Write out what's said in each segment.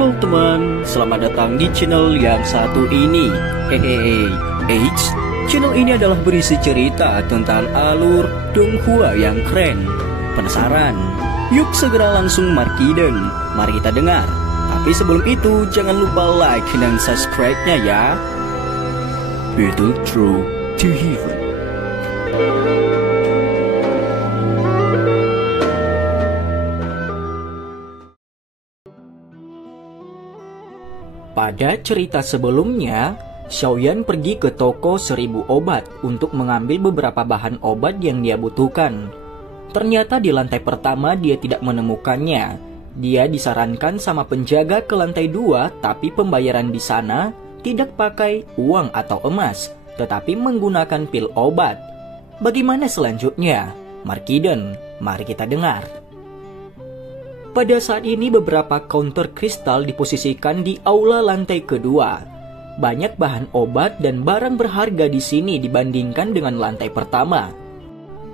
Halo teman, selamat datang di channel yang satu ini. Hehehe, eits, channel ini adalah berisi cerita tentang alur Donghua yang keren. Penasaran? Yuk segera langsung markiden, mari kita dengar. Tapi sebelum itu, jangan lupa like dan subscribe-nya ya. Battle Through to Heaven. Pada cerita sebelumnya, Xiaoyan pergi ke toko 1000 obat untuk mengambil beberapa bahan obat yang dia butuhkan. Ternyata di lantai pertama dia tidak menemukannya. Dia disarankan sama penjaga ke lantai 2, tapi pembayaran di sana tidak pakai uang atau emas, tetapi menggunakan pil obat. Bagaimana selanjutnya? Markiden, mari kita dengar. Pada saat ini beberapa counter kristal diposisikan di aula lantai kedua. Banyak bahan obat dan barang berharga di sini dibandingkan dengan lantai pertama.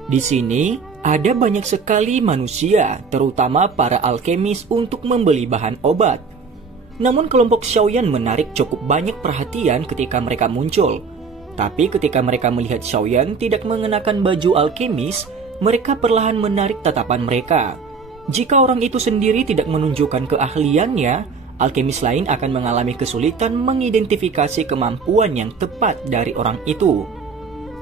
Di sini ada banyak sekali manusia, terutama para alkemis untuk membeli bahan obat. Namun kelompok Xiaoyan menarik cukup banyak perhatian ketika mereka muncul. Tapi ketika mereka melihat Xiaoyan tidak mengenakan baju alkemis, mereka perlahan menarik tatapan mereka. Jika orang itu sendiri tidak menunjukkan keahliannya, alkemis lain akan mengalami kesulitan mengidentifikasi kemampuan yang tepat dari orang itu.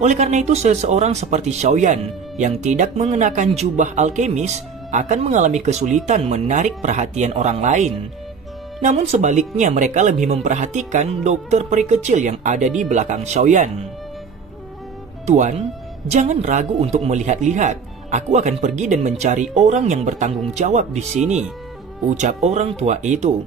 Oleh karena itu, seseorang seperti Xiaoyan yang tidak mengenakan jubah alkemis akan mengalami kesulitan menarik perhatian orang lain. Namun sebaliknya, mereka lebih memperhatikan dokter peri kecil yang ada di belakang Xiaoyan. Tuan, jangan ragu untuk melihat-lihat. Aku akan pergi dan mencari orang yang bertanggung jawab di sini, ucap orang tua itu.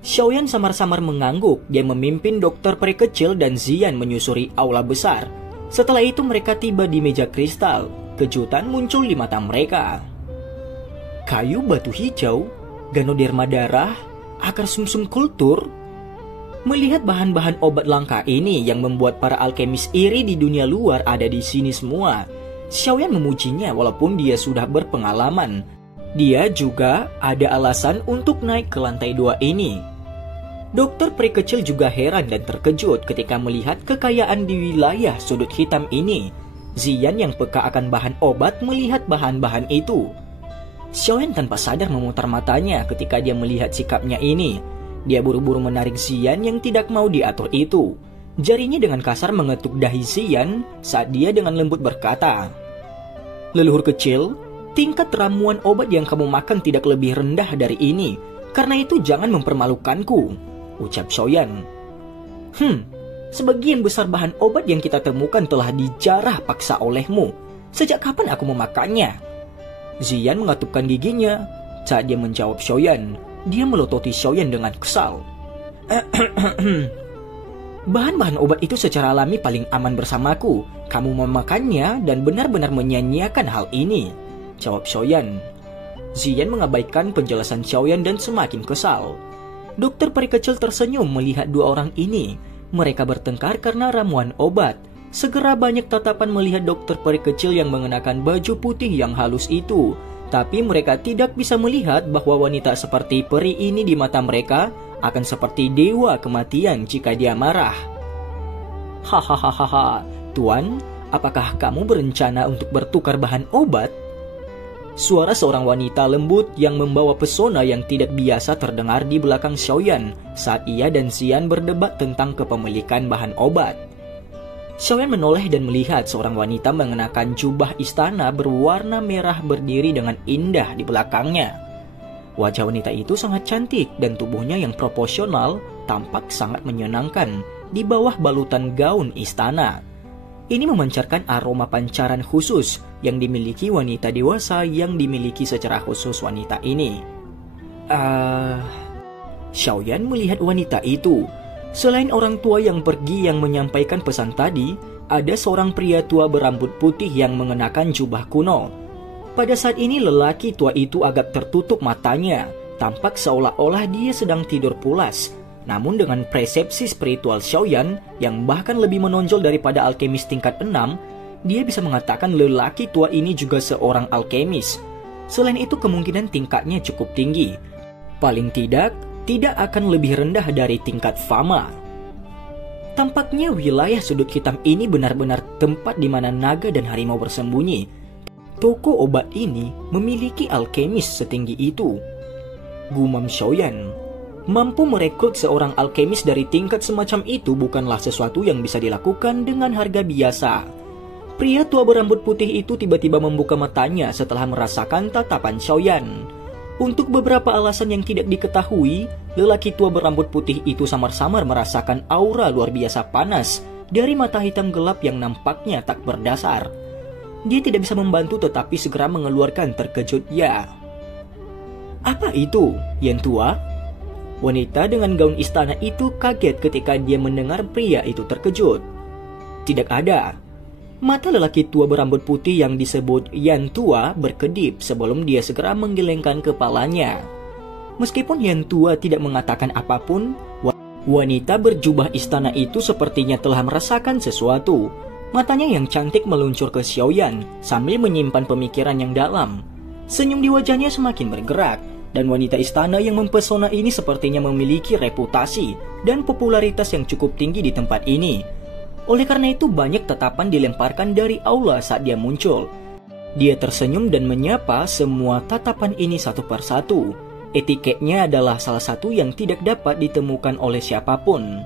Xiaoyan samar-samar mengangguk. Dia memimpin dokter peri kecil dan Ziyan menyusuri aula besar. Setelah itu mereka tiba di meja kristal. Kejutan muncul di mata mereka. Kayu batu hijau, ganoderma darah, akar sumsum kultur. Melihat bahan-bahan obat langka ini yang membuat para alkemis iri di dunia luar ada di sini semua, Xiaoyan memujinya walaupun dia sudah berpengalaman. Dia juga ada alasan untuk naik ke lantai 2 ini. Dokter peri kecil juga heran dan terkejut ketika melihat kekayaan di wilayah sudut hitam ini. Ziyan yang peka akan bahan obat melihat bahan-bahan itu. Xiaoyan tanpa sadar memutar matanya ketika dia melihat sikapnya ini. Dia buru-buru menarik Ziyan yang tidak mau diatur itu. Jarinya dengan kasar mengetuk dahi Ziyan saat dia dengan lembut berkata, "Leluhur kecil, tingkat ramuan obat yang kamu makan tidak lebih rendah dari ini. Karena itu jangan mempermalukanku," ucap Xiaoyan. Sebagian besar bahan obat yang kita temukan telah dijarah paksa olehmu. Sejak kapan aku memakannya? Ziyan mengatupkan giginya. Saat dia menjawab Xiaoyan, dia melototi Xiaoyan dengan kesal. "Bahan-bahan obat itu secara alami paling aman bersamaku. Kamu memakannya dan benar-benar menyia-nyiakan hal ini," jawab Xiaoyan. Ziyan mengabaikan penjelasan Xiaoyan dan semakin kesal. Dokter peri kecil tersenyum melihat dua orang ini. Mereka bertengkar karena ramuan obat. Segera banyak tatapan melihat dokter peri kecil yang mengenakan baju putih yang halus itu. Tapi mereka tidak bisa melihat bahwa wanita seperti peri ini di mata mereka akan seperti dewa kematian jika dia marah. "Hahaha, Tuan, apakah kamu berencana untuk bertukar bahan obat?" Suara seorang wanita lembut yang membawa pesona yang tidak biasa terdengar di belakang Xiaoyan saat ia dan Ziyan berdebat tentang kepemilikan bahan obat. Xiaoyan menoleh dan melihat seorang wanita mengenakan jubah istana berwarna merah berdiri dengan indah di belakangnya. Wajah wanita itu sangat cantik dan tubuhnya yang proporsional tampak sangat menyenangkan di bawah balutan gaun istana. Ini memancarkan aroma pancaran khusus yang dimiliki wanita dewasa yang dimiliki secara khusus wanita ini. Xiaoyan melihat wanita itu. Selain orang tua yang pergi yang menyampaikan pesan tadi, ada seorang pria tua berambut putih yang mengenakan jubah kuno. Pada saat ini lelaki tua itu agak tertutup matanya, tampak seolah-olah dia sedang tidur pulas. Namun dengan persepsi spiritual Xiaoyan yang bahkan lebih menonjol daripada alkemis tingkat 6, dia bisa mengatakan lelaki tua ini juga seorang alkemis. Selain itu kemungkinan tingkatnya cukup tinggi. Paling tidak, tidak akan lebih rendah dari tingkat fama. Tampaknya wilayah sudut hitam ini benar-benar tempat di mana naga dan harimau bersembunyi. Toko obat ini memiliki alkemis setinggi itu. Gumam Xiaoyan. Mampu merekrut seorang alkemis dari tingkat semacam itu bukanlah sesuatu yang bisa dilakukan dengan harga biasa. Pria tua berambut putih itu tiba-tiba membuka matanya setelah merasakan tatapan Xiaoyan. Untuk beberapa alasan yang tidak diketahui, lelaki tua berambut putih itu samar-samar merasakan aura luar biasa panas dari mata hitam gelap yang nampaknya tak berdasar. Dia tidak bisa membantu tetapi segera mengeluarkan terkejut ya. Apa itu, Yan tua? Wanita dengan gaun istana itu kaget ketika dia mendengar pria itu terkejut. Tidak ada. Mata lelaki tua berambut putih yang disebut Yan tua berkedip sebelum dia segera menggelengkan kepalanya. Meskipun Yan tua tidak mengatakan apapun, wanita berjubah istana itu sepertinya telah merasakan sesuatu. Matanya yang cantik meluncur ke Xiaoyan sambil menyimpan pemikiran yang dalam. Senyum di wajahnya semakin bergerak, dan wanita istana yang mempesona ini sepertinya memiliki reputasi dan popularitas yang cukup tinggi di tempat ini. Oleh karena itu banyak tatapan dilemparkan dari aula saat dia muncul. Dia tersenyum dan menyapa semua tatapan ini satu persatu. Etiketnya adalah salah satu yang tidak dapat ditemukan oleh siapapun.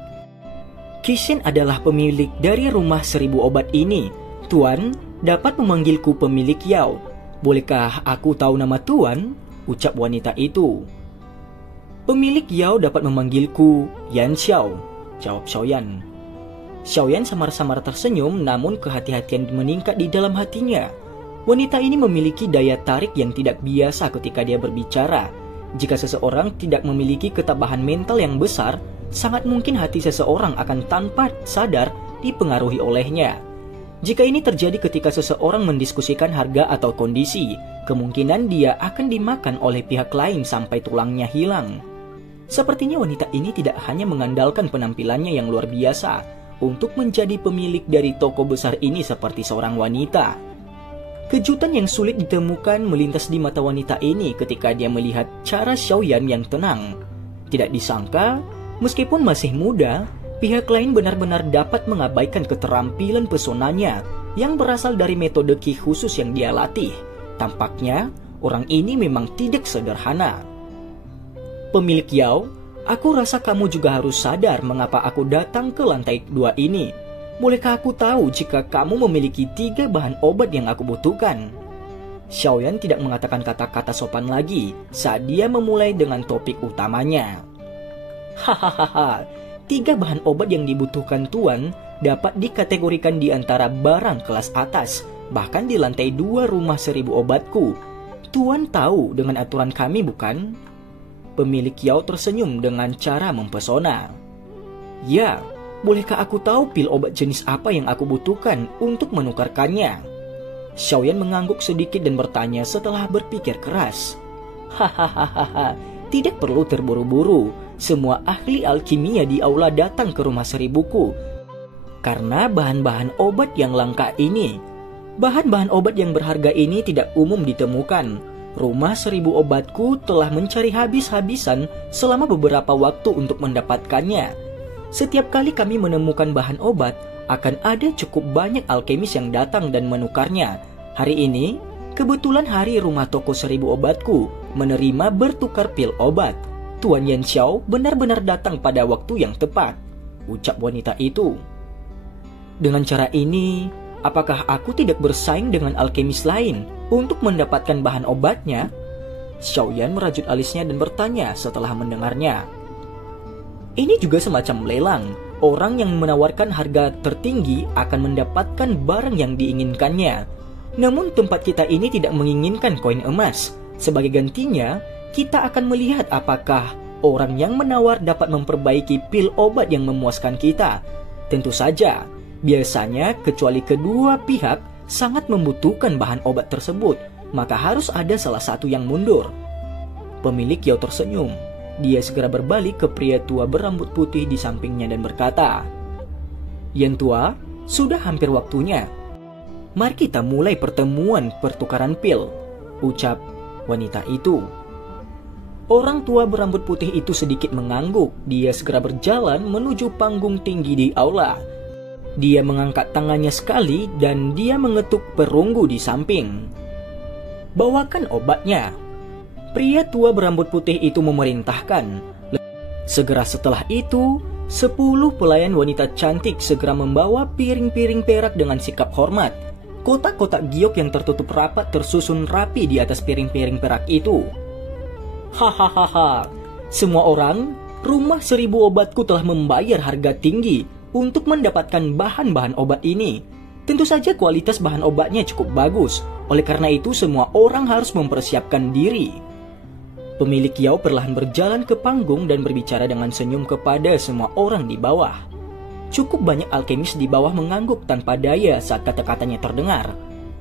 Kishin adalah pemilik dari rumah 1000 obat ini. Tuan, dapat memanggilku pemilik Yao. Bolehkah aku tahu nama Tuan? Ucap wanita itu. Pemilik Yao dapat memanggilku Yan Xiao, jawab Xiaoyan. Xiaoyan samar-samar tersenyum, namun kehati-hatian meningkat di dalam hatinya. Wanita ini memiliki daya tarik yang tidak biasa ketika dia berbicara. Jika seseorang tidak memiliki ketabahan mental yang besar, sangat mungkin hati seseorang akan tanpa sadar dipengaruhi olehnya. Jika ini terjadi ketika seseorang mendiskusikan harga atau kondisi, kemungkinan dia akan dimakan oleh pihak lain sampai tulangnya hilang. Sepertinya wanita ini tidak hanya mengandalkan penampilannya yang luar biasa untuk menjadi pemilik dari toko besar ini seperti seorang wanita. Kejutan yang sulit ditemukan melintas di mata wanita ini ketika dia melihat cara Xiaoyan yang tenang. Tidak disangka, meskipun masih muda, pihak lain benar-benar dapat mengabaikan keterampilan pesonanya yang berasal dari metode ki khusus yang dia latih. Tampaknya, orang ini memang tidak sederhana. Pemilik Yao, aku rasa kamu juga harus sadar mengapa aku datang ke lantai 2 ini. Bolehkah aku tahu jika kamu memiliki 3 bahan obat yang aku butuhkan? Xiaoyan tidak mengatakan kata-kata sopan lagi saat dia memulai dengan topik utamanya. Hahaha, 3 bahan obat yang dibutuhkan Tuan dapat dikategorikan di antara barang kelas atas, bahkan di lantai 2 rumah 1000 obatku. Tuan tahu dengan aturan kami bukan? Pemilik Yao tersenyum dengan cara mempesona. Ya, bolehkah aku tahu pil obat jenis apa yang aku butuhkan untuk menukarkannya? Xiaoyan mengangguk sedikit dan bertanya setelah berpikir keras. Hahaha, tidak perlu terburu-buru. Semua ahli alkimia di aula datang ke rumah 1000-ku karena bahan-bahan obat yang langka ini. Bahan-bahan obat yang berharga ini tidak umum ditemukan. Rumah 1000 obatku telah mencari habis-habisan selama beberapa waktu untuk mendapatkannya. Setiap kali kami menemukan bahan obat, akan ada cukup banyak alkemis yang datang dan menukarnya. Hari ini, kebetulan hari rumah toko 1000 obatku menerima bertukar pil obat. Tuan Yan Xiao benar-benar datang pada waktu yang tepat, ucap wanita itu. Dengan cara ini, apakah aku tidak bersaing dengan alkemis lain untuk mendapatkan bahan obatnya? Xiaoyan merajut alisnya dan bertanya setelah mendengarnya. Ini juga semacam lelang. Orang yang menawarkan harga tertinggi akan mendapatkan barang yang diinginkannya. Namun tempat kita ini tidak menginginkan koin emas. Sebagai gantinya, kita akan melihat apakah orang yang menawar dapat memperbaiki pil obat yang memuaskan kita. Tentu saja, biasanya kecuali kedua pihak sangat membutuhkan bahan obat tersebut, maka harus ada salah satu yang mundur. Pemilik Yao tersenyum. Dia segera berbalik ke pria tua berambut putih di sampingnya dan berkata, Yan tua, sudah hampir waktunya. Mari kita mulai pertemuan pertukaran pil, ucap wanita itu. Orang tua berambut putih itu sedikit mengangguk. Dia segera berjalan menuju panggung tinggi di aula. Dia mengangkat tangannya sekali dan dia mengetuk perunggu di samping. "Bawakan obatnya." Pria tua berambut putih itu memerintahkan. Segera setelah itu, 10 pelayan wanita cantik segera membawa piring-piring perak dengan sikap hormat. Kotak-kotak giok yang tertutup rapat tersusun rapi di atas piring-piring perak itu. Hahaha, semua orang, rumah 1000 obatku telah membayar harga tinggi untuk mendapatkan bahan-bahan obat ini. Tentu saja kualitas bahan obatnya cukup bagus, oleh karena itu semua orang harus mempersiapkan diri. Pemilik Yao perlahan berjalan ke panggung dan berbicara dengan senyum kepada semua orang di bawah. Cukup banyak alkemis di bawah mengangguk tanpa daya saat kata-katanya terdengar.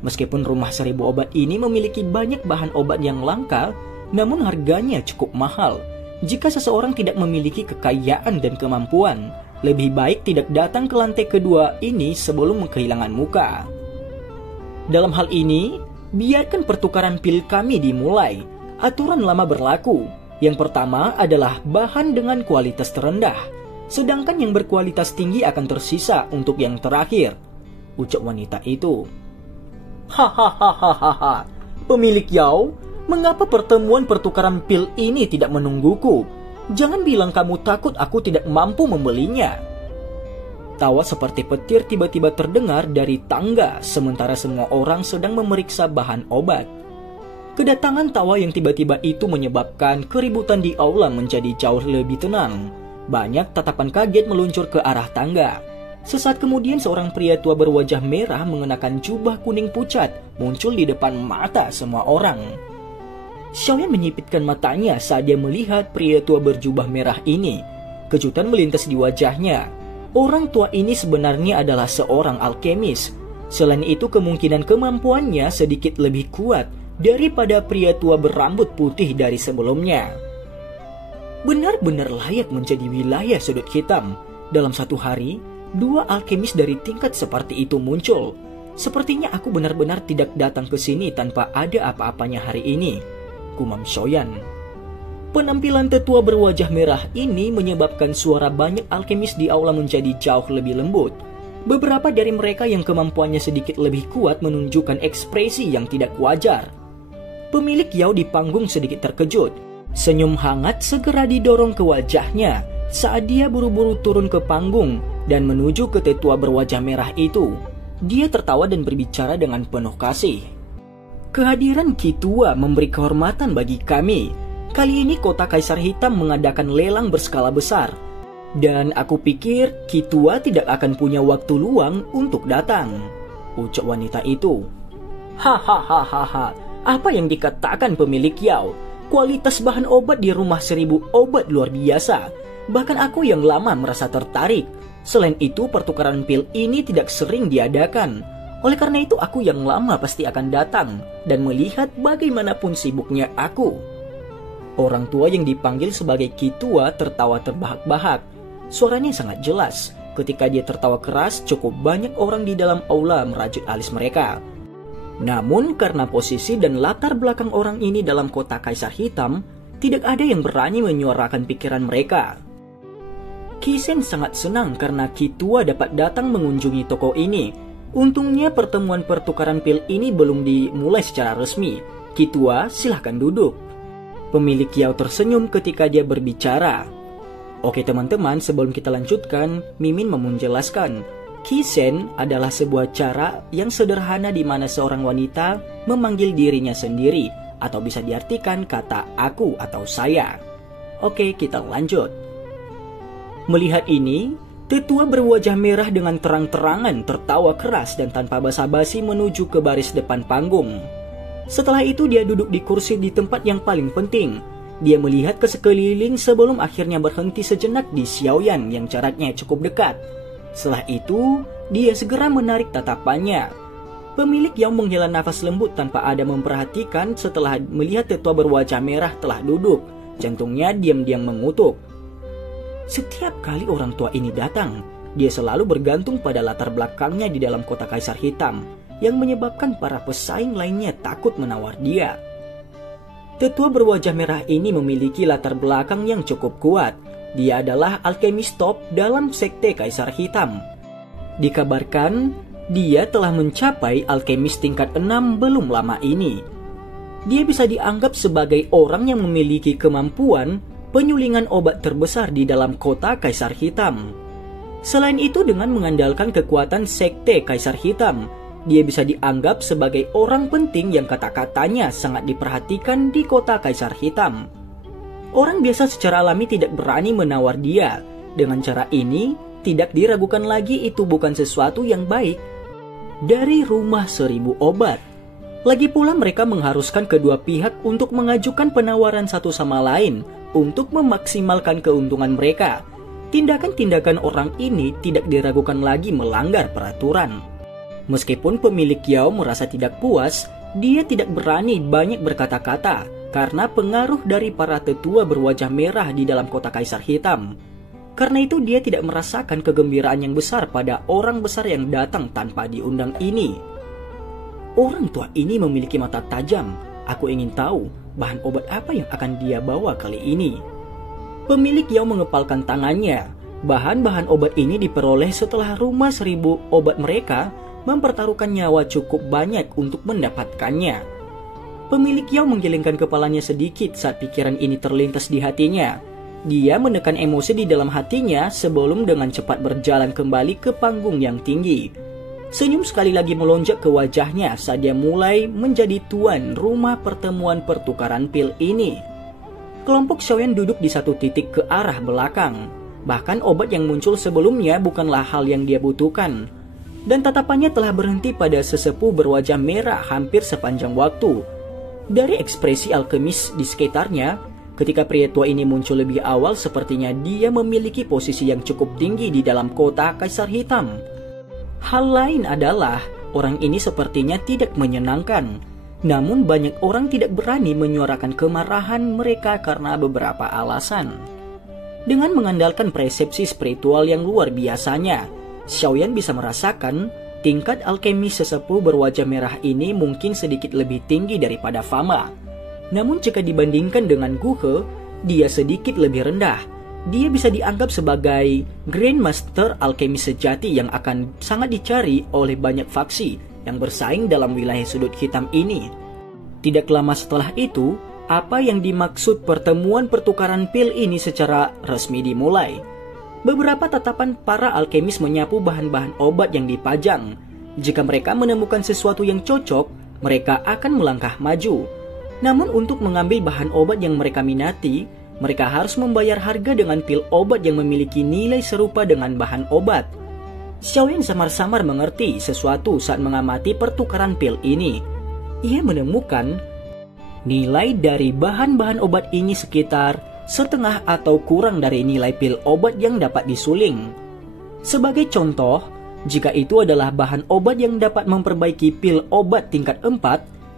Meskipun rumah 1000 obat ini memiliki banyak bahan obat yang langka, namun harganya cukup mahal. Jika seseorang tidak memiliki kekayaan dan kemampuan, lebih baik tidak datang ke lantai kedua ini sebelum kehilangan muka. Dalam hal ini, biarkan pertukaran pil kami dimulai. Aturan lama berlaku. Yang pertama adalah bahan dengan kualitas terendah, sedangkan yang berkualitas tinggi akan tersisa untuk yang terakhir, ucap wanita itu. Hahaha, pemilik Yao, mengapa pertemuan pertukaran pil ini tidak menungguku? Jangan bilang kamu takut aku tidak mampu membelinya. Tawa seperti petir tiba-tiba terdengar dari tangga sementara semua orang sedang memeriksa bahan obat. Kedatangan tawa yang tiba-tiba itu menyebabkan keributan di aula menjadi jauh lebih tenang. Banyak tatapan kaget meluncur ke arah tangga. Sesaat kemudian seorang pria tua berwajah merah mengenakan jubah kuning pucat muncul di depan mata semua orang. Xiaoyan menyipitkan matanya saat dia melihat pria tua berjubah merah ini. Kejutan melintas di wajahnya. Orang tua ini sebenarnya adalah seorang alkemis. Selain itu kemungkinan kemampuannya sedikit lebih kuat daripada pria tua berambut putih dari sebelumnya. Benar-benar layak menjadi wilayah sudut hitam. Dalam satu hari, 2 alkemis dari tingkat seperti itu muncul. Sepertinya aku benar-benar tidak datang ke sini tanpa ada apa-apanya hari ini, gumam Xiaoyan. Penampilan tetua berwajah merah ini menyebabkan suara banyak alkemis di aula menjadi jauh lebih lembut. Beberapa dari mereka yang kemampuannya sedikit lebih kuat menunjukkan ekspresi yang tidak wajar. Pemilik Yao di panggung sedikit terkejut. Senyum hangat segera didorong ke wajahnya saat dia buru-buru turun ke panggung dan menuju ke tetua berwajah merah itu. Dia tertawa dan berbicara dengan penuh kasih. Kehadiran Ki Tua memberi kehormatan bagi kami. Kali ini kota Kaisar Hitam mengadakan lelang berskala besar. Dan aku pikir Ki Tua tidak akan punya waktu luang untuk datang, ucap wanita itu. Hahaha, apa yang dikatakan pemilik Yao? Kualitas bahan obat di rumah 1000 obat luar biasa. Bahkan aku yang lama merasa tertarik. Selain itu pertukaran pil ini tidak sering diadakan. Oleh karena itu aku yang lama pasti akan datang dan melihat bagaimanapun sibuknya aku. Orang tua yang dipanggil sebagai Ki Tua tertawa terbahak-bahak. Suaranya sangat jelas. Ketika dia tertawa keras, cukup banyak orang di dalam aula merajut alis mereka. Namun karena posisi dan latar belakang orang ini dalam kota Kaisar Hitam, tidak ada yang berani menyuarakan pikiran mereka. Kisen sangat senang karena Ki Tua dapat datang mengunjungi toko ini. Untungnya pertemuan pertukaran pil ini belum dimulai secara resmi. Ki Tua, silahkan duduk. Pemilik Yao tersenyum ketika dia berbicara. Oke teman-teman, sebelum kita lanjutkan, Mimin mau menjelaskan. Kisen adalah sebuah cara yang sederhana di mana seorang wanita memanggil dirinya sendiri, atau bisa diartikan kata aku atau saya. Oke, kita lanjut. Melihat ini, tetua berwajah merah dengan terang-terangan tertawa keras dan tanpa basa-basi menuju ke baris depan panggung. Setelah itu dia duduk di kursi di tempat yang paling penting. Dia melihat ke sekeliling sebelum akhirnya berhenti sejenak di Xiaoyan yang jaraknya cukup dekat. Setelah itu, dia segera menarik tatapannya. Pemilik Yao menghela nafas lembut tanpa ada memperhatikan setelah melihat tetua berwajah merah telah duduk. Jantungnya diam-diam mengutuk. Setiap kali orang tua ini datang, dia selalu bergantung pada latar belakangnya di dalam kota Kaisar Hitam, yang menyebabkan para pesaing lainnya takut menawar dia. Tetua berwajah merah ini memiliki latar belakang yang cukup kuat. Dia adalah alkemis top dalam sekte Kaisar Hitam. Dikabarkan, dia telah mencapai alkemis tingkat 6 belum lama ini. Dia bisa dianggap sebagai orang yang memiliki kemampuan penyulingan obat terbesar di dalam kota Kaisar Hitam. Selain itu, dengan mengandalkan kekuatan sekte Kaisar Hitam, dia bisa dianggap sebagai orang penting yang kata-katanya sangat diperhatikan di kota Kaisar Hitam. Orang biasa secara alami tidak berani menawar dia. Dengan cara ini, tidak diragukan lagi itu bukan sesuatu yang baik. Dari Rumah 1000 Obat. Lagi pula mereka mengharuskan kedua pihak untuk mengajukan penawaran satu sama lain untuk memaksimalkan keuntungan mereka. Tindakan-tindakan orang ini tidak diragukan lagi melanggar peraturan. Meskipun pemilik Yao merasa tidak puas, dia tidak berani banyak berkata-kata karena pengaruh dari para tetua berwajah merah di dalam kota Kaisar Hitam. Karena itu dia tidak merasakan kegembiraan yang besar pada orang besar yang datang tanpa diundang ini. Orang tua ini memiliki mata tajam. Aku ingin tahu bahan obat apa yang akan dia bawa kali ini. Pemilik Yao mengepalkan tangannya. Bahan-bahan obat ini diperoleh setelah Rumah 1000 Obat mereka mempertaruhkan nyawa cukup banyak untuk mendapatkannya. Pemilik Yao menggelengkan kepalanya sedikit saat pikiran ini terlintas di hatinya. Dia menekan emosi di dalam hatinya sebelum dengan cepat berjalan kembali ke panggung yang tinggi. Senyum sekali lagi melonjak ke wajahnya saat dia mulai menjadi tuan rumah pertemuan pertukaran pil ini. Kelompok Xiaoyan duduk di satu titik ke arah belakang. Bahkan obat yang muncul sebelumnya bukanlah hal yang dia butuhkan. Dan tatapannya telah berhenti pada sesepuh berwajah merah hampir sepanjang waktu. Dari ekspresi alkemis di sekitarnya, ketika pria tua ini muncul lebih awal, sepertinya dia memiliki posisi yang cukup tinggi di dalam kota Kaisar Hitam. Hal lain adalah, orang ini sepertinya tidak menyenangkan. Namun banyak orang tidak berani menyuarakan kemarahan mereka karena beberapa alasan. Dengan mengandalkan persepsi spiritual yang luar biasanya, Xiaoyan bisa merasakan tingkat alkemis sesepuh berwajah merah ini mungkin sedikit lebih tinggi daripada Fama. Namun jika dibandingkan dengan Gu He, dia sedikit lebih rendah. Dia bisa dianggap sebagai Grandmaster alkemis sejati yang akan sangat dicari oleh banyak faksi yang bersaing dalam wilayah sudut hitam ini. Tidak lama setelah itu, apa yang dimaksud pertemuan pertukaran pil ini secara resmi dimulai. Beberapa tatapan para alkemis menyapu bahan-bahan obat yang dipajang. Jika mereka menemukan sesuatu yang cocok, mereka akan melangkah maju. Namun untuk mengambil bahan obat yang mereka minati, mereka harus membayar harga dengan pil obat yang memiliki nilai serupa dengan bahan obat. Xiaoyan samar-samar mengerti sesuatu saat mengamati pertukaran pil ini. Ia menemukan nilai dari bahan-bahan obat ini sekitar setengah atau kurang dari nilai pil obat yang dapat disuling. Sebagai contoh, jika itu adalah bahan obat yang dapat memperbaiki pil obat tingkat 4,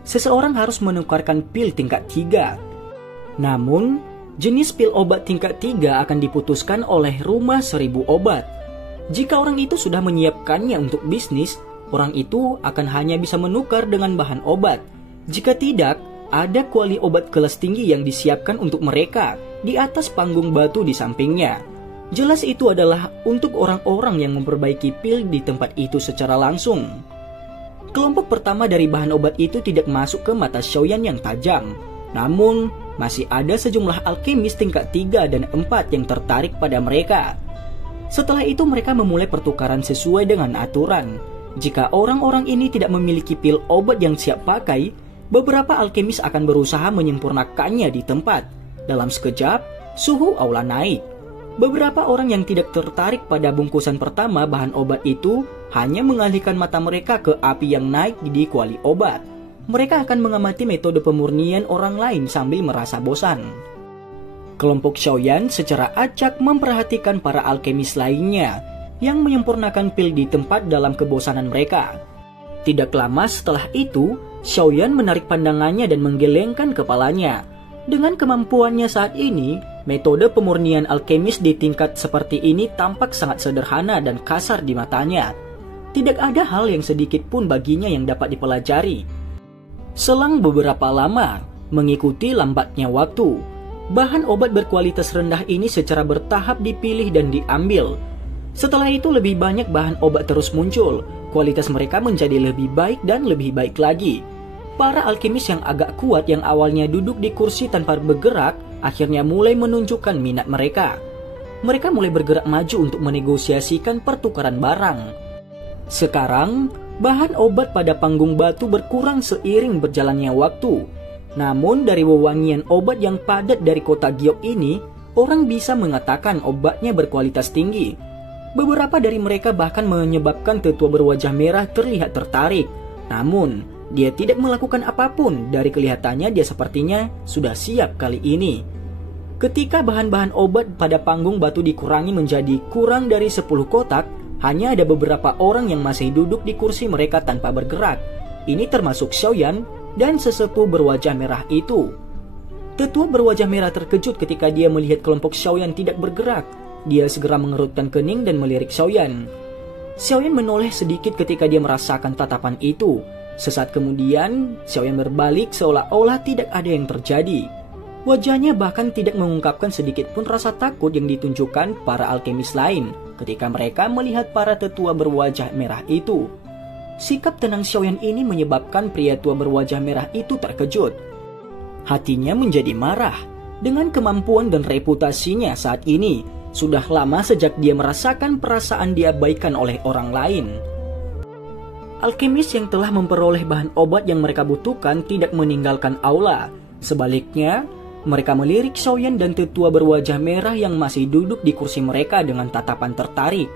seseorang harus menukarkan pil tingkat 3. Namun, jenis pil obat tingkat 3 akan diputuskan oleh Rumah 1000 Obat. Jika orang itu sudah menyiapkannya untuk bisnis, orang itu akan hanya bisa menukar dengan bahan obat. Jika tidak, ada kuali obat kelas tinggi yang disiapkan untuk mereka di atas panggung batu di sampingnya. Jelas itu adalah untuk orang-orang yang memperbaiki pil di tempat itu secara langsung. Kelompok pertama dari bahan obat itu tidak masuk ke mata Xiaoyan yang tajam. Namun, masih ada sejumlah alkemis tingkat 3 dan 4 yang tertarik pada mereka. Setelah itu mereka memulai pertukaran sesuai dengan aturan. Jika orang-orang ini tidak memiliki pil obat yang siap pakai, beberapa alkemis akan berusaha menyempurnakannya di tempat. Dalam sekejap, suhu aula naik. Beberapa orang yang tidak tertarik pada bungkusan pertama bahan obat itu hanya mengalihkan mata mereka ke api yang naik di kuali obat. Mereka akan mengamati metode pemurnian orang lain sambil merasa bosan. Kelompok Xiaoyan secara acak memperhatikan para alkemis lainnya yang menyempurnakan pil di tempat dalam kebosanan mereka. Tidak lama setelah itu, Xiaoyan menarik pandangannya dan menggelengkan kepalanya. Dengan kemampuannya saat ini, metode pemurnian alkemis di tingkat seperti ini tampak sangat sederhana dan kasar di matanya. Tidak ada hal yang sedikit pun baginya yang dapat dipelajari. Selang beberapa lama, Mengikuti lambatnya waktu, bahan obat berkualitas rendah ini secara bertahap dipilih dan diambil. Setelah itu lebih banyak bahan obat terus muncul, kualitas mereka menjadi lebih baik dan lebih baik lagi. Para alkemis yang agak kuat yang awalnya duduk di kursi tanpa bergerak, akhirnya mulai menunjukkan minat mereka. Mereka mulai bergerak maju untuk menegosiasikan pertukaran barang. Sekarang, bahan obat pada panggung batu berkurang seiring berjalannya waktu. Namun dari wewangian obat yang padat dari kota giok ini, orang bisa mengatakan obatnya berkualitas tinggi. Beberapa dari mereka bahkan menyebabkan tetua berwajah merah terlihat tertarik. Namun, dia tidak melakukan apapun. Dari kelihatannya dia sepertinya sudah siap kali ini. Ketika bahan-bahan obat pada panggung batu dikurangi menjadi kurang dari 10 kotak, hanya ada beberapa orang yang masih duduk di kursi mereka tanpa bergerak. Ini termasuk Xiaoyan dan sesepuh berwajah merah itu. Tetua berwajah merah terkejut ketika dia melihat kelompok Xiaoyan tidak bergerak. Dia segera mengerutkan kening dan melirik Xiaoyan. Xiaoyan menoleh sedikit ketika dia merasakan tatapan itu. Sesaat kemudian, Xiaoyan berbalik seolah-olah tidak ada yang terjadi. Wajahnya bahkan tidak mengungkapkan sedikit pun rasa takut yang ditunjukkan para alkemis lain ketika mereka melihat para tetua berwajah merah itu. Sikap tenang Xiaoyan ini menyebabkan pria tua berwajah merah itu terkejut. Hatinya menjadi marah. Dengan kemampuan dan reputasinya saat ini, sudah lama sejak dia merasakan perasaan diabaikan oleh orang lain. Alkemis yang telah memperoleh bahan obat yang mereka butuhkan tidak meninggalkan aula. Sebaliknya, mereka melirik Xiaoyan dan tetua berwajah merah yang masih duduk di kursi mereka dengan tatapan tertarik.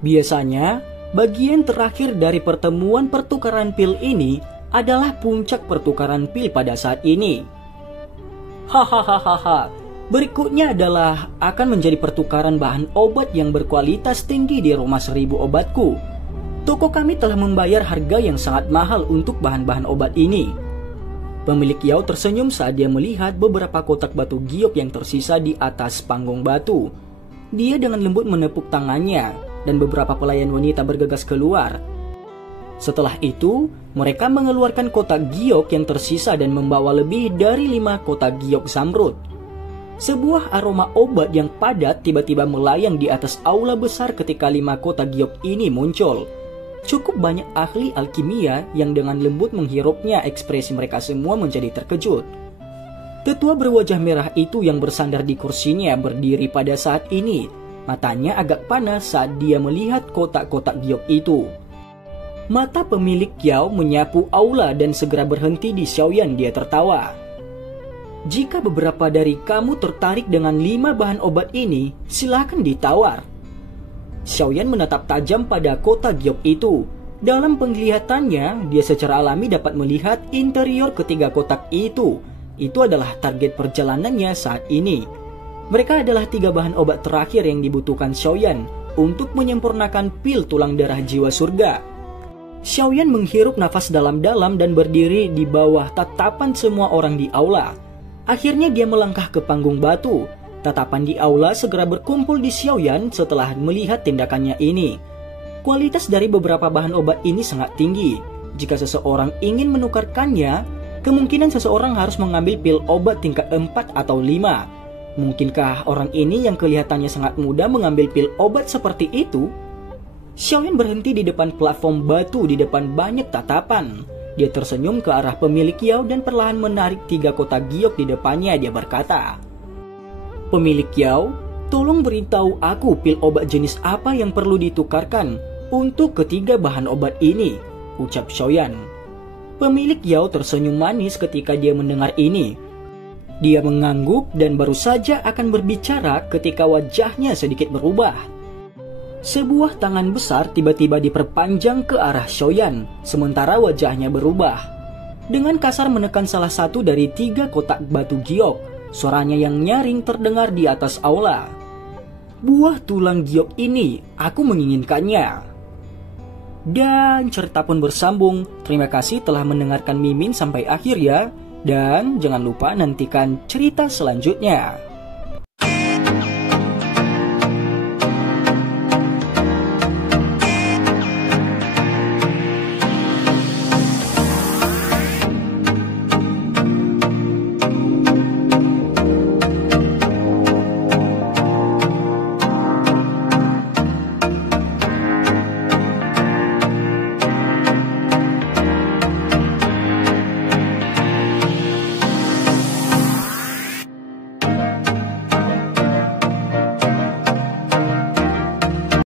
Biasanya, bagian terakhir dari pertemuan pertukaran pil ini adalah puncak pertukaran pil pada saat ini. Hahaha. Berikutnya adalah akan menjadi pertukaran bahan obat yang berkualitas tinggi di rumah 1000 obatku. Toko kami telah membayar harga yang sangat mahal untuk bahan-bahan obat ini. Pemilik Yao tersenyum saat dia melihat beberapa kotak batu giok yang tersisa di atas panggung batu. Dia dengan lembut menepuk tangannya dan beberapa pelayan wanita bergegas keluar. Setelah itu, mereka mengeluarkan kotak giok yang tersisa dan membawa lebih dari 5 kotak giok zamrud. Sebuah aroma obat yang padat tiba-tiba melayang di atas aula besar ketika 5 kotak giok ini muncul. Cukup banyak ahli alkimia yang dengan lembut menghirupnya, ekspresi mereka semua menjadi terkejut. Tetua berwajah merah itu yang bersandar di kursinya berdiri pada saat ini. Matanya agak panas saat dia melihat kotak-kotak giok itu. Mata pemilik Yao menyapu aula dan segera berhenti di Xiaoyan. Dia tertawa. Jika beberapa dari kamu tertarik dengan 5 bahan obat ini, silakan ditawar. Xiaoyan menatap tajam pada kotak giok itu. Dalam penglihatannya, dia secara alami dapat melihat interior ketiga kotak itu. Itu adalah target perjalanannya saat ini. Mereka adalah 3 bahan obat terakhir yang dibutuhkan Xiaoyan untuk menyempurnakan pil tulang darah jiwa surga. Xiaoyan menghirup nafas dalam-dalam dan berdiri di bawah tatapan semua orang di aula. Akhirnya dia melangkah ke panggung batu. Tatapan di aula segera berkumpul di Xiaoyan setelah melihat tindakannya ini. Kualitas dari beberapa bahan obat ini sangat tinggi. Jika seseorang ingin menukarkannya, kemungkinan seseorang harus mengambil pil obat tingkat 4 atau 5. Mungkinkah orang ini yang kelihatannya sangat muda mengambil pil obat seperti itu? Xiaoyan berhenti di depan platform batu di depan banyak tatapan. Dia tersenyum ke arah pemilik Yao dan perlahan menarik 3 kotak giok di depannya. Dia berkata, "Pemilik Yao, tolong beritahu aku pil obat jenis apa yang perlu ditukarkan untuk ketiga bahan obat ini," ucap Xiaoyan. Pemilik Yao tersenyum manis ketika dia mendengar ini. Dia mengangguk dan baru saja akan berbicara ketika wajahnya sedikit berubah. Sebuah tangan besar tiba-tiba diperpanjang ke arah Xiaoyan, sementara wajahnya berubah. Dengan kasar menekan salah satu dari 3 kotak batu giok, suaranya yang nyaring terdengar di atas aula. "Buah tulang giok ini, aku menginginkannya." Dan cerita pun bersambung. Terima kasih telah mendengarkan Mimin sampai akhir ya. Dan jangan lupa nantikan cerita selanjutnya.